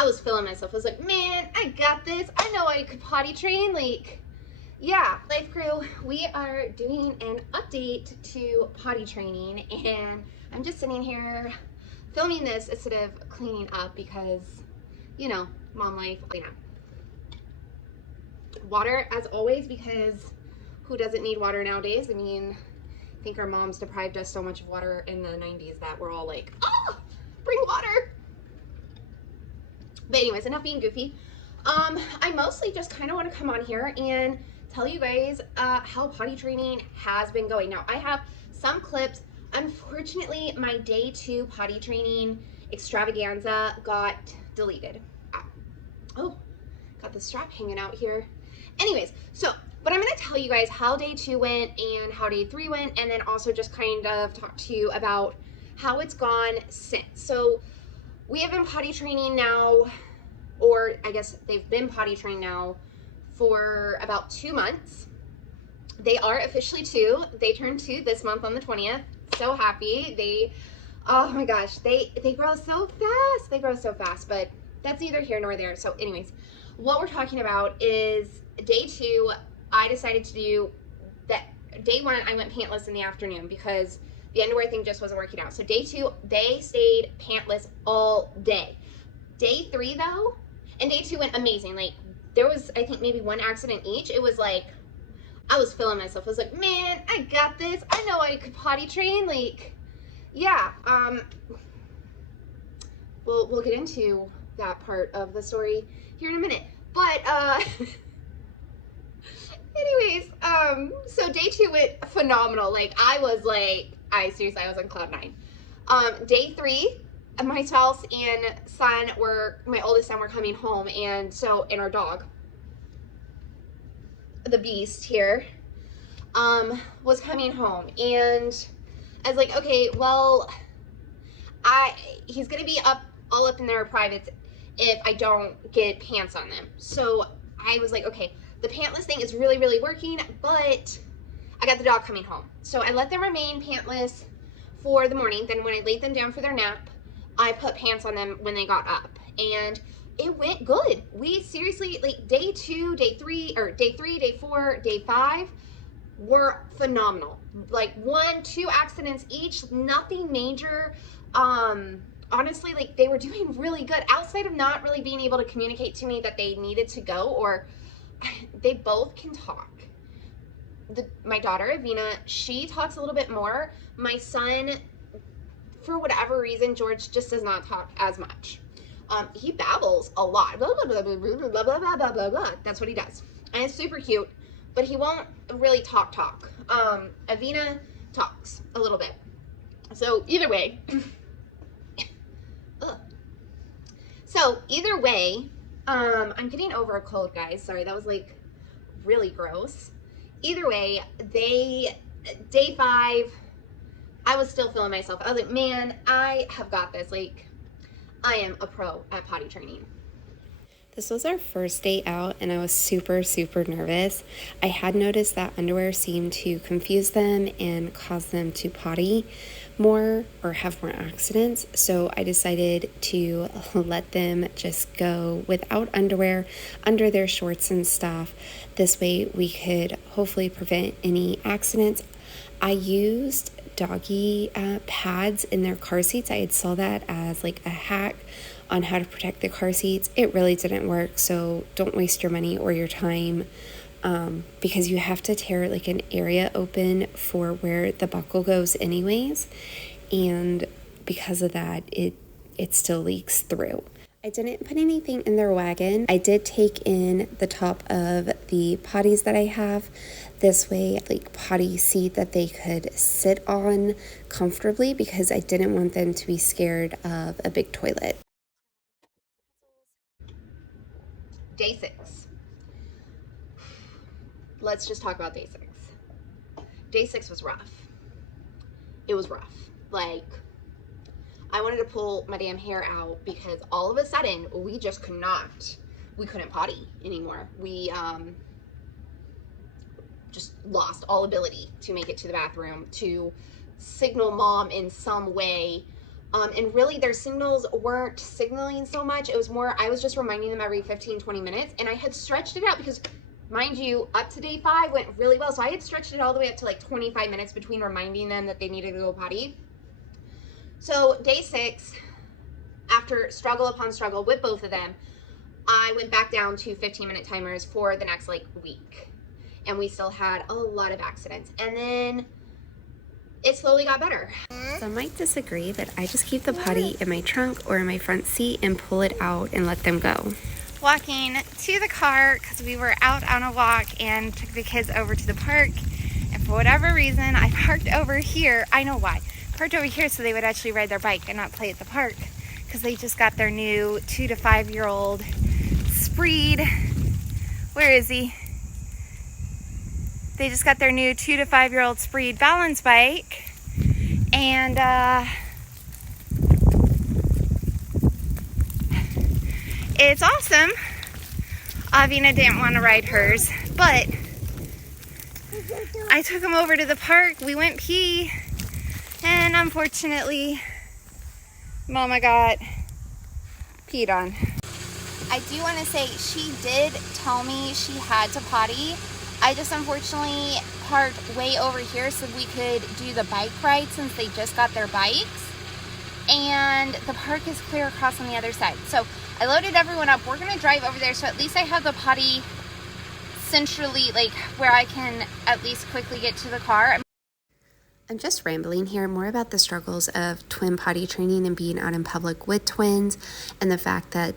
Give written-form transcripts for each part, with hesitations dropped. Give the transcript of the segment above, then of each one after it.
I was feeling myself. I was like, man, I got this. I know I could potty train. Like, yeah, Life Crew, we are doing an update to potty training, and I'm just sitting here filming this instead of cleaning up because, you know, mom life, you know. Water, as always, because who doesn't need water nowadays? I mean, I think our moms deprived us so much of water in the 90s that we're all like, oh, bring water. But anyways, enough being goofy. I mostly just kind of want to come on here and tell you guys how potty training has been going. Now, I have some clips. Unfortunately, my day 2 potty training extravaganza got deleted. Oh, got the strap hanging out here. Anyways, but I'm going to tell you guys how day 2 went and how day 3 went, and then also just kind of talk to you about how it's gone since. So we have been potty training now, or I guess they've been potty trained now for about 2 months. They are officially 2. They turned 2 this month on the 20th. So happy. Oh my gosh, they grow so fast. They grow so fast, but that's neither here nor there. So anyways, what we're talking about is day 2. I decided to do that. Day 1, I went pantless in the afternoon because the underwear thing just wasn't working out. So day 2, they stayed pantless all day. Day 3 though, and day 2 went amazing. Like, there was, I think, maybe 1 accident each. It was like, I was feeling myself. I was like, man, I got this. I know I could potty train. Like, yeah. We'll get into that part of the story here in a minute. But anyways, so day 2 went phenomenal. Like, I was on cloud 9. Day 3, my spouse and son my oldest son were coming home, and our dog, the beast here, was coming home, and I was like, okay, well, he's gonna be all up in their privates if I don't get pants on them. So I was like, okay, the pantless thing is really, really working, but I got the dog coming home. So I let them remain pantless for the morning. Then when I laid them down for their nap, I put pants on them when they got up, and it went good. We seriously, like, day 2, day 3, day 4, day 5 were phenomenal. Like 1, 2 accidents each, nothing major. Honestly, like, they were doing really good outside of not really being able to communicate to me that they needed to go, or they both can talk. My daughter, Avina, she talks a little bit more. My son, for whatever reason, George just does not talk as much. He babbles a lot. Blah, blah, blah, blah, blah, blah, blah, blah, blah, blah. That's what he does. And it's super cute, but he won't really talk. Avina talks a little bit. So either way, I'm getting over a cold, guys. Sorry, that was like really gross. Either way, day 5, I was still feeling myself. I was like, man, I have got this. Like, I am a pro at potty training. This was our first day out, and I was super, super nervous. I had noticed that underwear seemed to confuse them and cause them to potty more or have more accidents. So I decided to let them just go without underwear under their shorts and stuff. This way we could hopefully prevent any accidents. I used doggy pads in their car seats. I had saw that as like a hack on how to protect the car seats. It really didn't work, so don't waste your money or your time, because you have to tear like an area open for where the buckle goes anyways, and because of that it still leaks through. I didn't put anything in their wagon. I did take in the top of the potties that I have. This way, like potty seat that they could sit on comfortably, because I didn't want them to be scared of a big toilet. Day 6. Let's just talk about day 6. Day 6 was rough. It was rough. Like, I wanted to pull my damn hair out because all of a sudden we just couldn't potty anymore. We just lost all ability to make it to the bathroom, to signal mom in some way. And really their signals weren't signaling so much. It was more, I was just reminding them every 15, 20 minutes, and I had stretched it out because, mind you, up to day 5 went really well. So I had stretched it all the way up to like 25 minutes between reminding them that they needed to go potty. So day 6, after struggle upon struggle with both of them, I went back down to 15-minute timers for the next like week. And we still had a lot of accidents. And then it slowly got better. Some might disagree, but I just keep the potty in my trunk or in my front seat and pull it out and let them go. Walking to the car because we were out on a walk and took the kids over to the park. And for whatever reason, I parked over here. I know why. Parked over here so they would actually ride their bike and not play at the park, because they just got their new 2 to 5 year old Sereed. Where is he? They just got their new 2 to 5 year old Sereed balance bike, and it's awesome. Avina didn't want to ride hers, but I took him over to the park. We went pee, and unfortunately, Mama got peed on. I do want to say she did tell me she had to potty. I just unfortunately parked way over here so we could do the bike ride since they just got their bikes. And the park is clear across on the other side. So I loaded everyone up. We're going to drive over there so at least I have the potty centrally, like where I can at least quickly get to the car. I'm just rambling here more about the struggles of twin potty training and being out in public with twins, and the fact that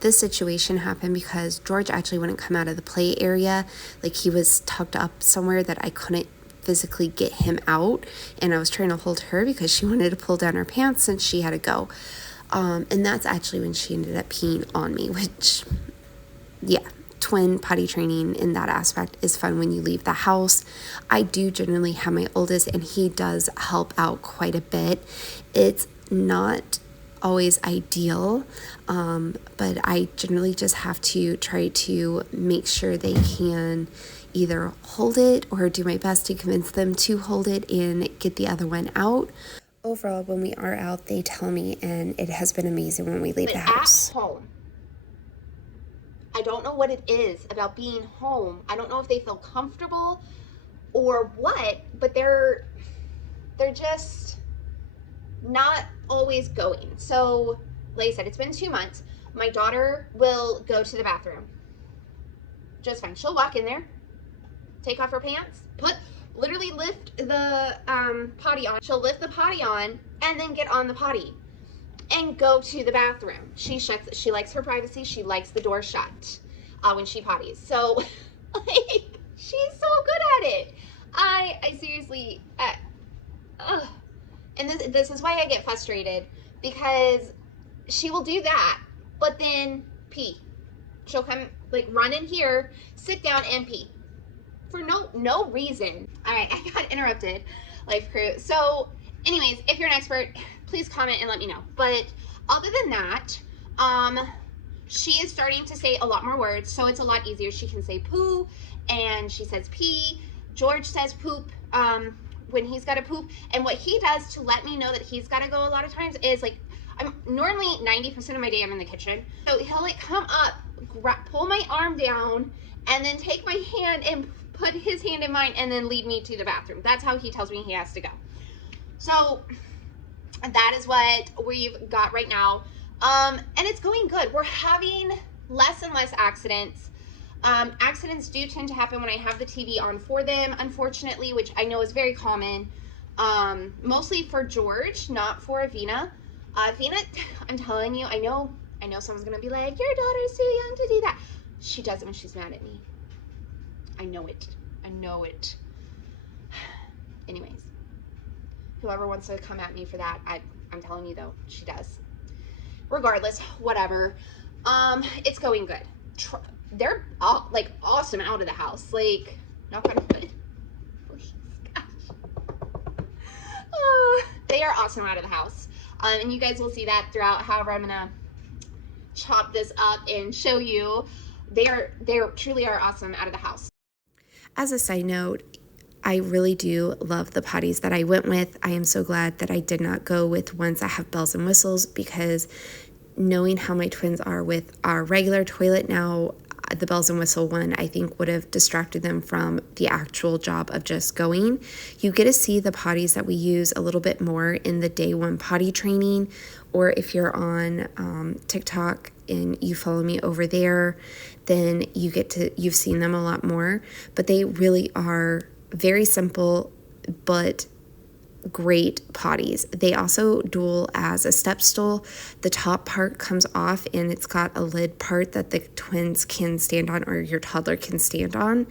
this situation happened because George actually wouldn't come out of the play area. Like, he was tucked up somewhere that I couldn't physically get him out, and I was trying to hold her because she wanted to pull down her pants since she had to go. And that's actually when she ended up peeing on me, which, yeah, twin potty training in that aspect is fun when you leave the house. I do generally have my oldest, and he does help out quite a bit. It's not always ideal, but I generally just have to try to make sure they can either hold it or do my best to convince them to hold it and get the other one out. Overall, when we are out, they tell me, and it has been amazing when we leave the house. At home, I don't know what it is about being home. I don't know if they feel comfortable or what, but they're just not always going. So, like I said, it's been 2 months. My daughter will go to the bathroom just fine. She'll walk in there, take off her pants, literally lift the potty on. She'll lift the potty on and then get on the potty and go to the bathroom. She likes her privacy. She likes the door shut when she potties. So, like, she's so good at it. I seriously, and this is why I get frustrated, because she will do that, but then pee. She'll come, like, run in here, sit down, and pee for no reason. All right, I got interrupted, life crew. So, anyways, if you're an expert, please comment and let me know. But other than that, she is starting to say a lot more words, so it's a lot easier. She can say poo, and she says pee. George says poop when he's got to poop, and what he does to let me know that he's got to go a lot of times is, like, I'm normally 90% of my day I'm in the kitchen, so he'll, like, come up, pull my arm down, and then take my hand and put his hand in mine and then lead me to the bathroom. That's how he tells me he has to go. So that is what we've got right now, and it's going good. We're having less and less accidents. Accidents do tend to happen when I have the TV on for them, unfortunately, which I know is very common. Mostly for George, not for Avina. Avina, I'm telling you, I know someone's gonna be like, your daughter's too young to do that. She does it when she's mad at me. I know it. Anyways, whoever wants to come at me for that, I'm telling you though, she does. Regardless, whatever. It's going good. They're all, like, awesome out of the house. Like, knock on wood. Please, gosh. They are awesome out of the house. And you guys will see that throughout. However, I'm gonna chop this up and show you. They truly are awesome out of the house. As a side note, I really do love the potties that I went with. I am so glad that I did not go with ones that have bells and whistles, because knowing how my twins are with our regular toilet now, the bells and whistle one I think would have distracted them from the actual job of just going. You get to see the potties that we use a little bit more in the day one potty training, or if you're on TikTok and you follow me over there, then you've seen them a lot more. But they really are very simple but great potties. They also dual as a step stool. The top part comes off and it's got a lid part that the twins can stand on, or your toddler can stand on.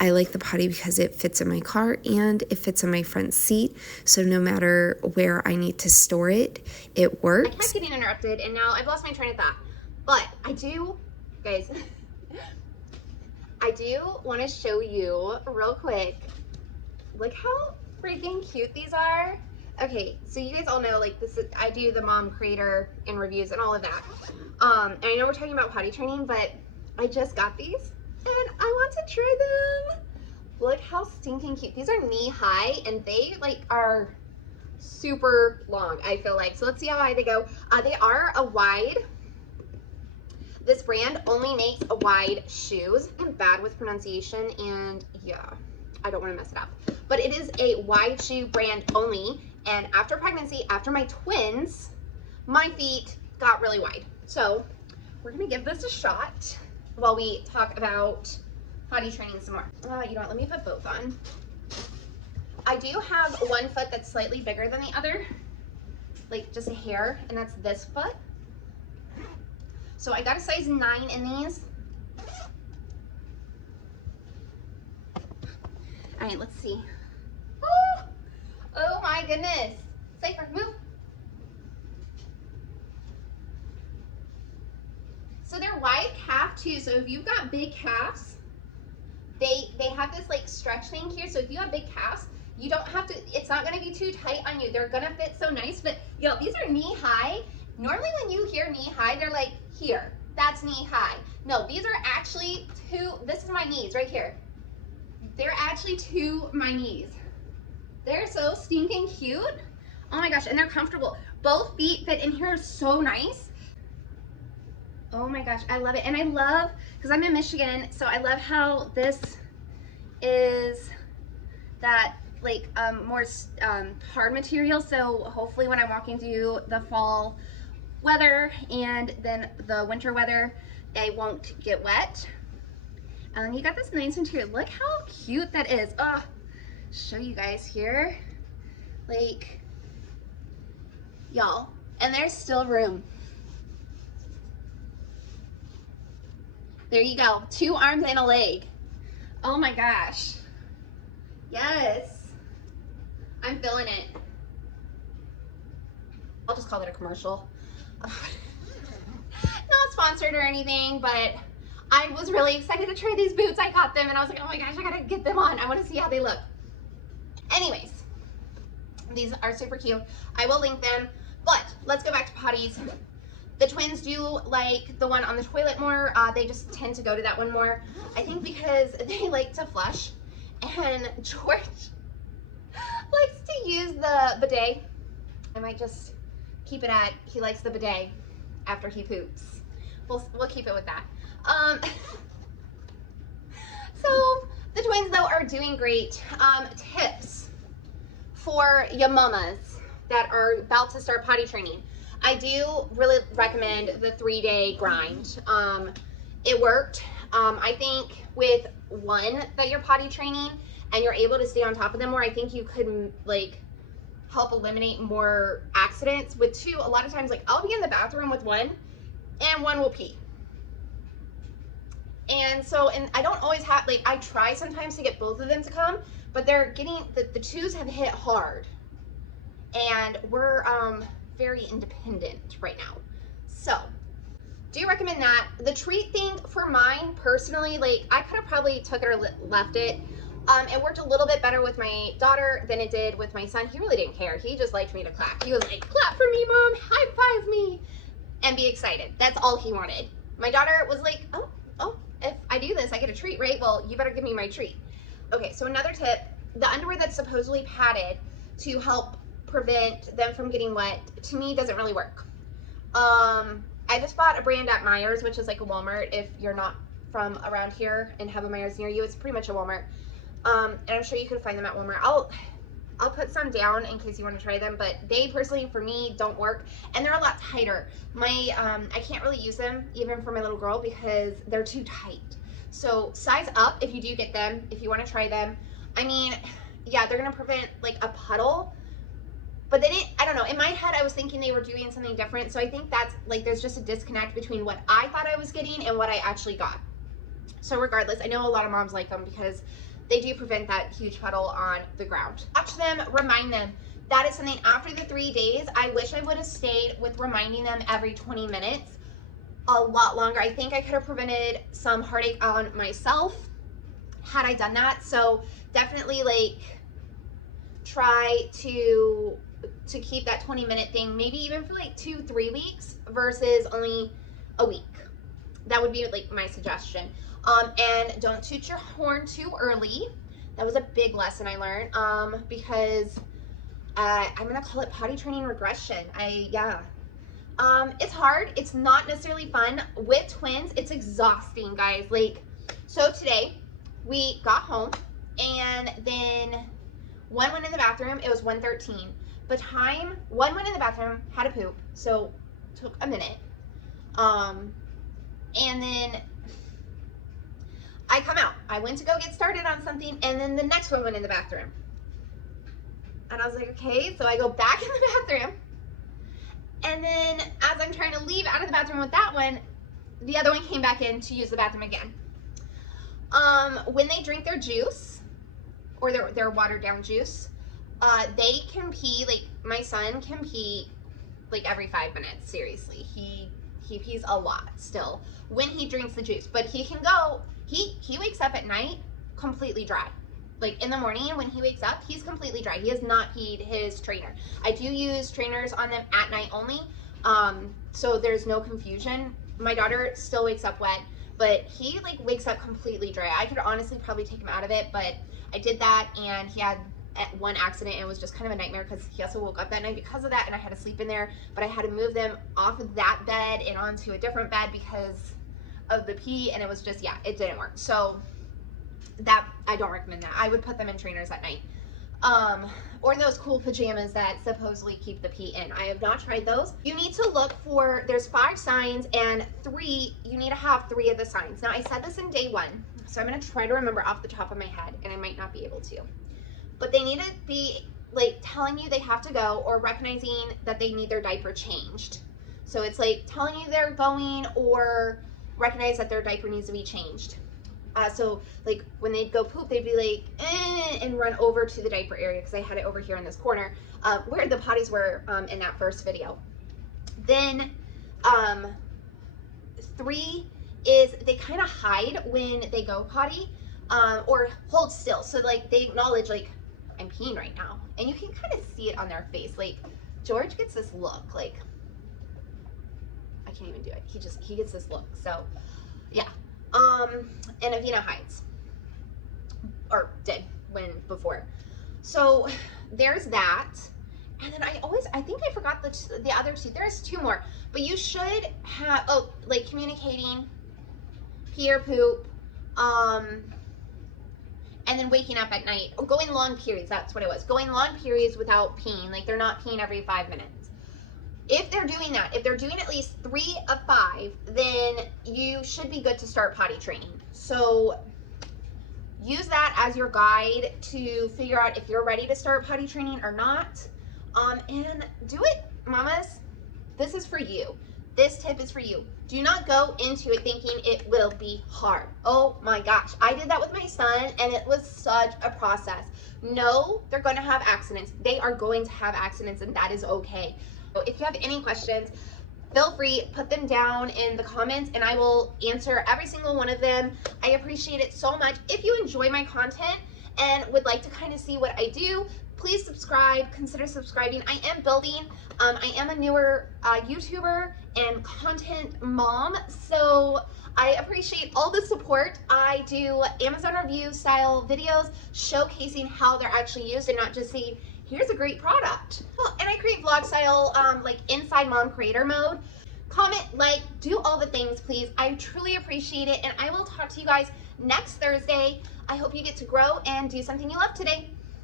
I like the potty because it fits in my car and it fits in my front seat, so no matter where I need to store it, it works. I kept getting interrupted and now I've lost my train of thought. But I do, guys, I do want to show you real quick. Look how freaking cute these are. Okay, so you guys all know, like, this is, I do the mom creator and reviews and all of that. And I know we're talking about potty training, but I just got these and I want to try them. Look how stinking cute. These are knee high and they like are super long, I feel like. So let's see how high they go. They are a wide. This brand only makes a wide shoes. I'm bad with pronunciation and yeah, I don't want to mess it up. But it is a wide shoe brand only. And after pregnancy, after my twins, my feet got really wide. So we're gonna give this a shot while we talk about potty training some more. You know what, let me put both on. I do have one foot that's slightly bigger than the other, like just a hair, and that's this foot. So I got a size 9 in these. All right, let's see. Oh my goodness. Safer, move. So they're wide calf too. So if you've got big calves, they have this like stretch thing here. So if you have big calves, you don't have to, it's not gonna be too tight on you. They're gonna fit so nice, but yo, these are knee high. Normally when you hear knee high, they're like here, that's knee high. No, these are actually this is my knees right here. They're actually to my knees. They're so stinking cute. Oh my gosh, and they're comfortable. Both feet fit in here so nice. Oh my gosh, I love it. And I love, because I'm in Michigan, so I love how this is that like more hard material. So hopefully when I'm walking through the fall weather and then the winter weather, I won't get wet. And then you got this nice interior. Look how cute that is. Oh, show you guys here. Like, y'all, and there's still room. There you go, 2 arms and a leg. Oh my gosh. Yes, I'm feeling it. I'll just call it a commercial. Not sponsored or anything, but I was really excited to try these boots. I got them and I was like, oh my gosh, I gotta get them on. I wanna see how they look. Anyways, these are super cute. I will link them, but let's go back to potties. The twins do like the one on the toilet more. They just tend to go to that one more. I think because they like to flush, and George likes to use the bidet. I might just keep it at, he likes the bidet after he poops. We'll keep it with that. So the twins though are doing great. Tips for your mamas that are about to start potty training. I do really recommend the 3-day grind. It worked. I think with one that you're potty training and you're able to stay on top of them more, I think you could like help eliminate more accidents. With 2, a lot of times, like I'll be in the bathroom with one and one will pee. And so, and I don't always have, like I try sometimes to get both of them to come, but they're getting, the 2s have hit hard. And we're very independent right now. So, do recommend that. The treat thing for mine, personally, like I could have probably took it or left it. It worked a little bit better with my daughter than it did with my son. He really didn't care. He just liked me to clap. He was like, clap for me, mom, high five me, and be excited. That's all he wanted. My daughter was like, oh, if I do this, I get a treat, right? Well, you better give me my treat. Okay, so another tip the underwear that's supposedly padded to help prevent them from getting wet, to me, doesn't really work. I just bought a brand at Meijer's, which is like a Walmart. If you're not from around here and have a Meijer's near you, it's pretty much a Walmart. And I'm sure you can find them at Walmart. I'll put some down in case you want to try them, but they personally, for me, don't work, and they're a lot tighter. I can't really use them even for my little girl because they're too tight. So size up if you do get them, if you want to try them. I mean, yeah, they're gonna prevent like a puddle, but they didn't. I don't know. In my head, I was thinking they were doing something different. So I think that's like there's just a disconnect between what I thought I was getting and what I actually got. So regardless, I know a lot of moms like them because they do prevent that huge puddle on the ground. Watch them, remind them. That is something after the 3 days, I wish I would have stayed with reminding them every 20 minutes a lot longer. I think I could have prevented some heartache on myself had I done that. So definitely like try to keep that 20-minute thing, maybe even for like 2-3 weeks versus only a week. That would be like my suggestion. And don't toot your horn too early. That was a big lesson I learned, because I'm gonna call it potty training regression. It's hard. It's not necessarily fun. With twins, it's exhausting, guys. Like, so today we got home and then one went in the bathroom. It was 1:13. By the time one went in the bathroom, had a poop, so took a minute. And then I come out. I went to go get started on something, and then the next one went in the bathroom. And I was like, okay, so I go back in the bathroom. And then as I'm trying to leave out of the bathroom with that one, the other one came back in to use the bathroom again. When they drink their juice, or their watered down juice, they can pee, like my son can pee like every 5 minutes, seriously. He pees a lot still when he drinks the juice, but he can go, he wakes up at night completely dry. Like in the morning when he wakes up, he's completely dry. He has not peed his trainer. I do use trainers on them at night only, so there's no confusion. My daughter still wakes up wet, but he like wakes up completely dry. I could honestly probably take him out of it, but I did that, and he had one accident, and it was just kind of a nightmare because he also woke up that night because of that, and I had to sleep in there, but I had to move them off of that bed and onto a different bed because of the pee, and it was just, yeah, it didn't work. So that, I don't recommend that. I would put them in trainers at night, or those cool pajamas that supposedly keep the pee in. I have not tried those. You need to look for, there's 5 signs, and you need to have 3 of the signs. Now I said this in day 1, so I'm going to try to remember off the top of my head, and I might not be able to. But they need to be like telling you they have to go, or recognizing that they need their diaper changed. So it's like telling you they're going, or recognize that their diaper needs to be changed. So like when they'd go poop, they'd be like, and run over to the diaper area, because I had it over here in this corner, where the potties were in that first video. Then 3 is they kind of hide when they go potty, or hold still. So like they acknowledge like, I'm peeing right now, and you can kind of see it on their face. Like George gets this look, like I can't even do it. He gets this look. So yeah. And Avina hides, or did before. So there's that. And then I think I forgot the other 2. There's 2 more, but you should have, like communicating, pee or poop, and then waking up at night, or going long periods. That's what it was. Going long periods without peeing. Like they're not peeing every 5 minutes. If they're doing that, if they're doing at least 3 of 5, then you should be good to start potty training. So use that as your guide to figure out if you're ready to start potty training or not. And do it, mamas. This is for you. This tip is for you. Do not go into it thinking it will be hard. Oh my gosh, I did that with my son, and it was such a process. No, they're going to have accidents. They are going to have accidents, and that is okay. If you have any questions, feel free, put them down in the comments, and I will answer every single one of them. I appreciate it so much. If you enjoy my content and would like to kind of see what I do, please subscribe, consider subscribing. I am building, I am a newer YouTuber and content mom, so I I appreciate all the support. I do Amazon review style videos showcasing how they're actually used and not just saying, here's a great product. Oh, and I create vlog style, like inside mom creator mode. Comment, like, do all the things, please. I truly appreciate it, and I will talk to you guys next Thursday. I hope you get to grow and do something you love today.